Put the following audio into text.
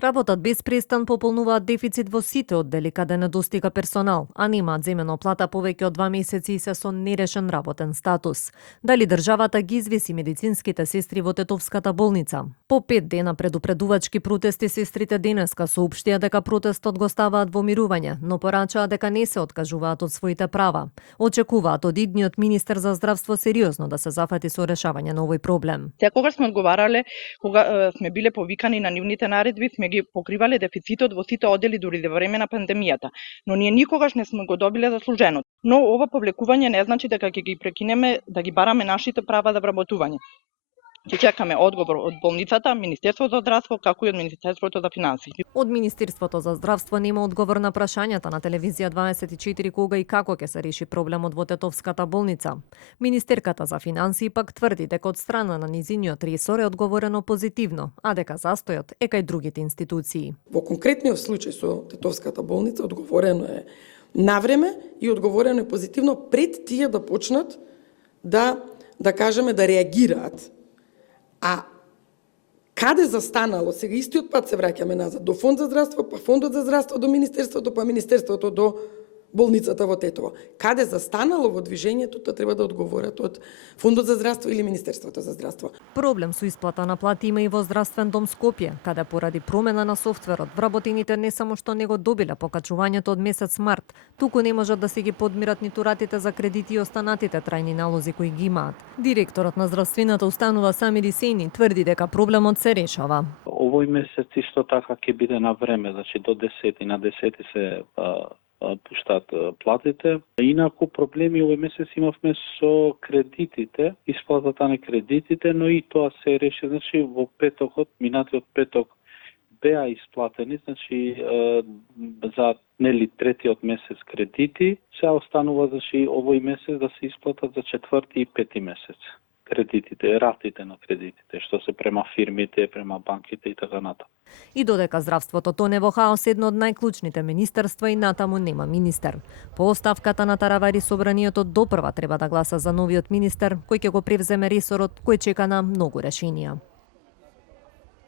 Работат без престан пополнуваат дефицит во сите оддели каде недостига персонал, а немаат земено плата повеќе од 2 месеци и се со нерешен работен статус. Дали државата ги извиси медицинските сестри во Тетовската болница? По 5 дена предупредувачки протести сестрите денеска соопштија дека протестот го ставаат во мирување, но порачаа дека не се откажуваат од своите права. Очекуваат од идниот министер за здравство сериозно да се зафати со решавање на овој проблем. Секогаш сме одговарале кога сме биле повикани на нивните наредби, сме ги покривале дефицитот во сите оддели дури во време на пандемијата, но ние никогаш не сме го добиле заслужено. Но ова повлекување не значи дека ќе ги прекинеме да ги бараме нашите права за вработување. Ќе чекаме одговор од болницата, Министерството за здравство, како и од Министерството за финансии. Од Министерството за здравство нема одговор на прашањата на телевизија 24 кога и како ќе се реши проблемот во Тетовската болница. Министерката за финансии пак тврди дека од страна на низиниот ресор е одговорено позитивно, а дека застојот е кај другите институции. Во конкретниот случај со Тетовската болница одговорено е навреме и одговорено е позитивно пред тие да почнат да кажеме да реагираат. А каде застанало, сега истиот пат се враќаме назад, до Фонд за здравство, па Фондот за здравство до Министерството, па Министерството до болницата во Тетово. Каде застанало во движењето, тоа треба да одговорат од Фондот за здравство или Министерството за здравство. Проблем со исплата на плати има и во здравствен дом Скопје, каде поради промена на софтверот, вработените не само што не го добиле покачувањето од месец март, туку не можат да се ги подмират ниту ратите за кредити и останатите трајни налози кои ги имаат. Директорот на здравствената установа Самири Сени тврди дека проблемот се решава. Овој месец исто така ќе биде на време, значи до 10 на 10 се пуштат платите. Инаку проблеми овој месец имавме со кредитите, исплатата на кредитите, но и тоа се реши, значи во петокот, минатиот петок беа исплатени, значи за третиот месец кредити, се останува значи овој месец да се исплатат за четврти и пети месец кредитите, ратите на кредитите, што се према фирмите, према банките и така натаму. И додека здравството тоне во хаос, едно од најклучните министерства и натаму нема министер. По оставката на Таравари, собранието допрва треба да гласа за новиот министер, кој ќе го превземе ресорот кој чека на многу решенија.